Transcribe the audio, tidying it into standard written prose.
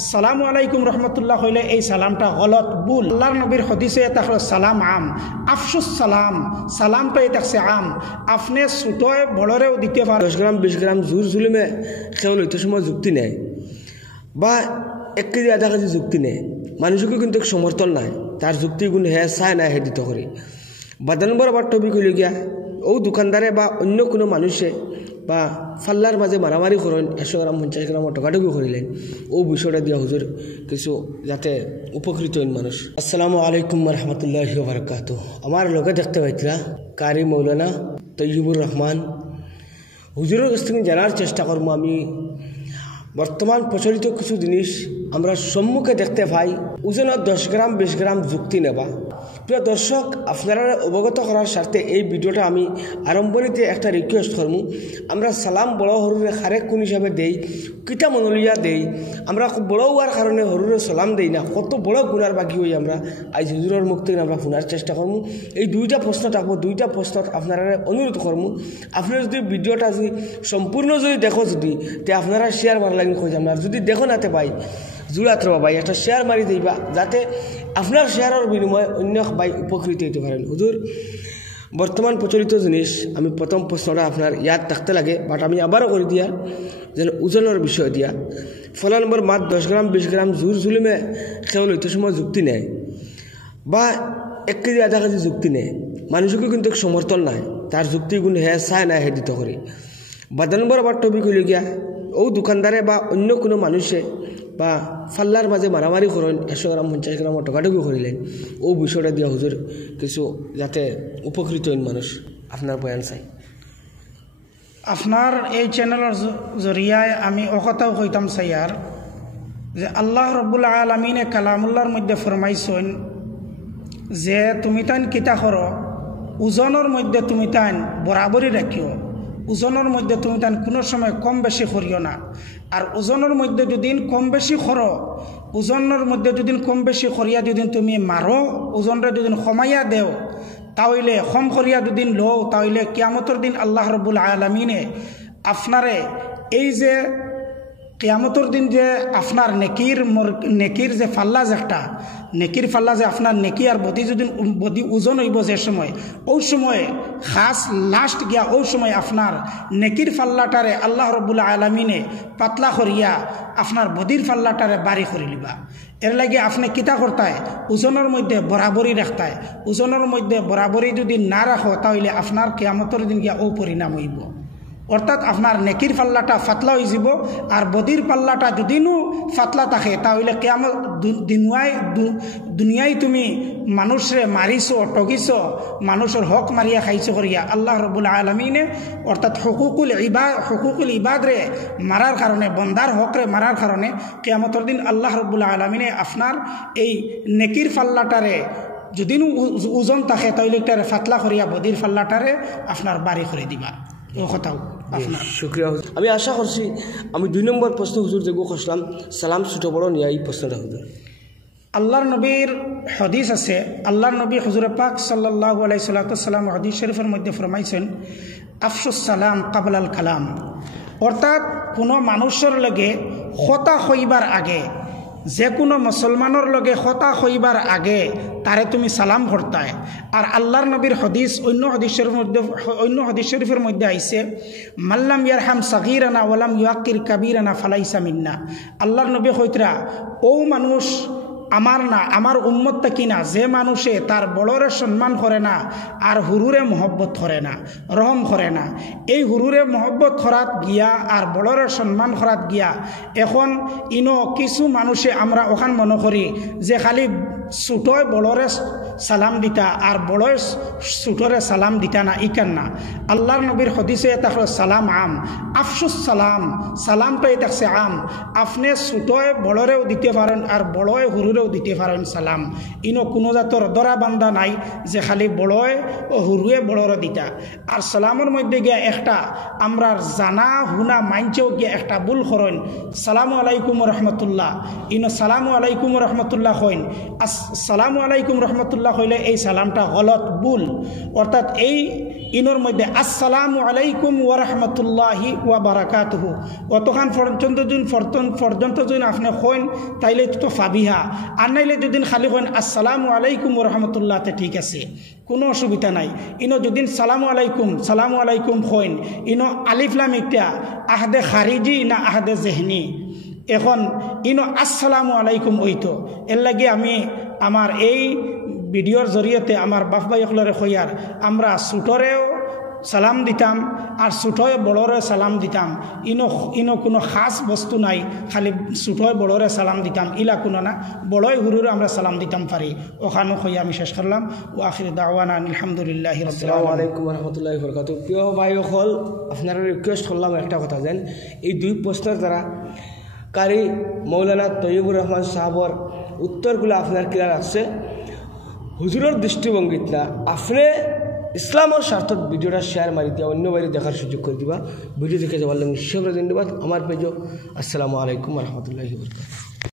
আসসালামু আলাইকুম রহমতুল্লাহ হইলে এই সালামটা গলত ভুল। আল্লাহর নবীর হদিসে তাহলে সালাম আম আফসুস সালাম, সালামটা থাকছে আম। আপনি ছোটয় বড়রেও দিতে পারেন। 10 গ্রাম 20 গ্রাম জোর জুলুমে কেবল ওইটা সময় যুক্তি নেয় বা 1 কেজি আধা কেজি যুক্তি নেয়, মানুষকে কিন্তু সমর্থন নাই, তার যুক্তিগুণ হে চায় না হে দিত করে বাদান বরাবর টবি কইলে গিয়া ও দোকানদারে বা অন্য কোনো মানুষে বা ফাল্লার মাঝে মারামারি করেন 100 গ্রাম 50 গ্রাম টকাটুকু করিলেন, ও বিষয়টা দিয়া হুজুর কিছু যাতে উপকৃত হন মানুষ। আসসালামু আলাইকুম রহমতুল্লাহি ওয়া বারাকাতুহু। আমার লোকে দেখতে পাইতরা কারি মৌলানা তৈয়বুর রহমান হুজুরের কাছ থেকে জানার চেষ্টা করবো। আমি বর্তমান প্রচলিত কিছু জিনিস আমরা সম্মুখে দেখতে পাই, ওজনের 10 গ্রাম 20 গ্রাম যুক্তি নেবা। প্রিয় দর্শক, আপনারা অবগত করার স্বার্থে এই ভিডিওটা আমি আরম্ভণীতে একটা রিকোয়েস্ট করবো। আমরা সালাম বড় হরুরে খারেক কোন হিসাবে দেই, কিতা মনলিয়া দেই, আমরা বড় হওয়ার কারণে হরুরে সালাম দেই না, কত বড় গুণার বাকি হই আমরা আজ হুজুরের মুখ থেকে আমরা শোনার চেষ্টা করবো। এই দুইটা প্রশ্ন থাকবো, দুইটা প্রশ্ন আপনারা অনুরোধ করবো, আপনারা যদি ভিডিওটা যদি সম্পূর্ণ যদি দেখো যদি তে আপনারা শেয়ার মারা লাগি খোঁজ আমরা, যদি দেখো নাতে পাই জুড়াত রবা ভাই একটা শেয়ার মারি দিবা, যাতে আপনার শেয়ারের বিনিময়ে অন্য ভাই উপকৃত হতে পারেন। হুজুর বর্তমান প্রচলিত জিনিস আমি প্রথম প্রশ্নটা আপনার ইয়াদ থাকতে লাগে, বাট আমি আবারও করে দিয়া যেন ওজনের বিষয় দিয়া ফলা নম্বর মাত্র 10 গ্রাম 20 গ্রাম জোর জুলুমে কেবল ওইটা সময় যুক্তি নেয় বা 1 কেজি আধা কেজি যুক্তি নেয়, মানুষকে কিন্তু সমর্থন নাই, তার যুক্তিগুণ হে চায় না হে দিত করে বাদান বরাবর টবি কইলে গিয়া ও দোকানদারে বা অন্য কোনো মানুষে বা ফাল্লার মাঝে মারামারি করেন 100 গ্রাম 50 গ্রাম টকাটুকু করিলেন, ও বিষয়টা দিয়া হুজুর কিছু যাতে উপকৃত হন মানুষ, আপনার বয়ান চাই। আপনার এই চ্যানেলের জরিয়ায় আমি অকথাও কইতাম চাইয়ার যে আল্লাহ রব্বুল আলামিনে কালামুল্লাহর মধ্যে ফরমাইছেন যে তুমি তাইন কিতা করো, ওজনের মধ্যে তুমি তাইন বরাবরই রাখিও, ওজনের মধ্যে তুমি তাইন কোনো সময় কম বেশি করিও না। আর ওজনের মধ্যে যদি কম বেশি করো, ওজনের মধ্যে যদি কম বেশি করিয়া যদি তুমি মারো, ওজনটা যদি কমাইয়া দেও, তাহলে কম করিয়া যদি লও, তাহলে কিয়ামতের দিন আল্লাহ রব্বুল আলামিনে আপনারে এই যে কিয়ামতের দিন যে আপনার নেকির যে ফাল্লা যে একটা নেকির ফাল্লা যে আপনার নেকি আর বদি ওজন হইব যে সময়, ওই সময় খাস লাস্ট গিয়া ওই সময় আপনার নেকির ফাল্লাটারে আল্লাহ রব্বুল আলামিনে পাতলা করিয়া আপনার বদির ফাল্লাটারে বাড়ি করে লিবা। এর লাগে আপনি কিতা করতায় ওজনের মধ্যে বরাবরই রাখতায়, ওজনের মধ্যে বরাবরই যদি না রাখো তাহলে আপনার কিয়ামতের দিন গিয়া ও পরিণাম হইব, অর্থাৎ আপনার নেকির পাল্লাটা ফাতলা হয়ে যাব। আর বদির পাল্লাটা যদিও ফাতলা থাকে তাহলে কিয়ামত দুনিয়ায় তুমি মানুষরে মারিছ ঠগিছ, মানুষের হক মারিয়া খাইছ করিয়া আল্লাহ রব্বুল আলামিনে অর্থাৎ হুকুকুল ইবাদরে মারার কারণে, বন্দার হকরে মারার কারণে কিয়ামতের দিন আল্লাহ রব্বুল আলামিনে আপনার এই নেকির পাল্লাটারে যদি ওজন থাকে তাহলে এটারে ফাতলা করিয়া বদির পাল্লাটারে আপনার বাড়ি করে দিবা। শুক্রিয়া। আমি আশা করছি আমি 2 নম্বর প্রশ্ন হুজুর যে করলাম সালাম ছোট বড় নিয়ে এই প্রশ্নটা হুজুর আল্লাহর নবীর হাদিস আছে, আল্লাহর নবী হুজুর পাক সাল্লাল্লাহু আলাইহি সাল্লাম হাদিস শরীফের মধ্যে ফরমাইছেন আফসুস সালাম কাবলাল কালাম, অর্থাৎ কোনো মানুষের লগে কথা হইবার আগে, যে কোনো মুসলমানের লগে কথা হইবার আগে তারে তুমি সালাম করতায়। আর আল্লাহর নবীর হাদিস অন্য হাদিস শরীফের মধ্যে আইছে মাল্লাম ইয়ারহাম সাগীরানা ওয়ালাম ইউআক্কির কাবীরানা ফালাইসা মিন্না। আল্লাহর নবী কইতরা ও মানুষ আমার না, আমার উম্মতটা কিনা যে মানুষে তার বড়রে সম্মান করে না আর হুরুরে মহব্বত করে না, রহম করে না, এই হুরুরে মহব্বত করাত গিয়া আর বড়রে সম্মান করাত গিয়া এখন কিছু মানুষে আমরা ওখান মনে করি যে খালি ছোটয় বড়রে সালাম দিতা আর বড়য় ছোটরে সালাম দিতা না, ইকান না। আল্লাহর নবীর হদিসে এটা হলো সালাম আম আফসুস সালাম, সালামটাই থাকছে আম। আপনি ছোটয় বড়রেও দিতে পারেন আর বড়য় হুরুরেও দিতে পারেন সালাম, কোনো জাতর দরা বান্ধা নাই যে খালি বড়য় ও হুরুয়ে বড়রে দিতা। আর সালামের মধ্যে গিয়া একটা আমরা জানা হুনা মাইনছেও গিয়া একটা ভুল করেন, সালামু আলাইকুম রহমতুল্লাহ, সালামু আলাইকুম রহমতুল্লাহ হইন, আসসালামু আলাইকুম রহমতুল্লাহ হইলে এই সালামটা গলত ভুল, অর্থাৎ এই ইনোর মধ্যে আসসালামু আলাইকুম ওয়া রাহমাতুল্লাহি ওয়া বারাকাতুহু অতখান পর্যন্ত যদি আপনি কইন তাইলে তো ফাবিহা, আর নাইলে যদি খালি কইন আসসালামু আলাইকুম ওয়া রাহমাতুল্লাহ তে ঠিক আছে, কোনো অসুবিধা নাই। ইনো যদি সালামু আলাইকুম কইন ইনো আলিফ লাম ইটা আহাদে খারিজি না আহাদে জেহনি, এখন ইনো আসসালামু আলাইকুম ওইতো। এর লাগে আমি আমার এই ভিডিওর জরিয়তে আমার বাপ ভাই সকলরে কইয়ার আমরা ছোটরেও সালাম দিতাম আর ছোটয় বড়রে সালাম দিতাম, ইনো কোনো খাস বস্তু নাই, খালি ছোটয় বড়রে সালাম দিতাম ইলা কোনো না, বড়ই হুরুরে আমরা সালাম দিতাম পারি। ওখানে কইয়া আমি শেষ করলাম। ও আখির দাওয়ানা আলহামদুলিল্লাহি রাব্বিল আলামিন। আসসালামু আলাইকুম ওয়া রাহমাতুল্লাহি ওয়া বারাকাতুহু। প্রিয় ভাই সকল, আপনারা রিকোয়েস্ট করলাম একটা কথা, যেন এই দুই প্রশ্নের দ্বারা কারি মৌলানা তৈয়বুর রহমান সাহাবর উত্তরগুলো আপনার ক্লিয়ার আসছে। হুজুরের দৃষ্টিভঙ্গিত না, আপনি ইসলামের স্বার্থত ভিডিওটা শেয়ার মারি দিয়া অন্য বাইরে দেখার সুযোগ করে দিবা। ভিডিও দেখে যাওয়ার লাগে নিশ্চয় ধন্যবাদ। আমার পেজও আসসালামু আলাইকুম ওয়া রাহমাতুল্লাহি ওয়া বারাকাতুহু।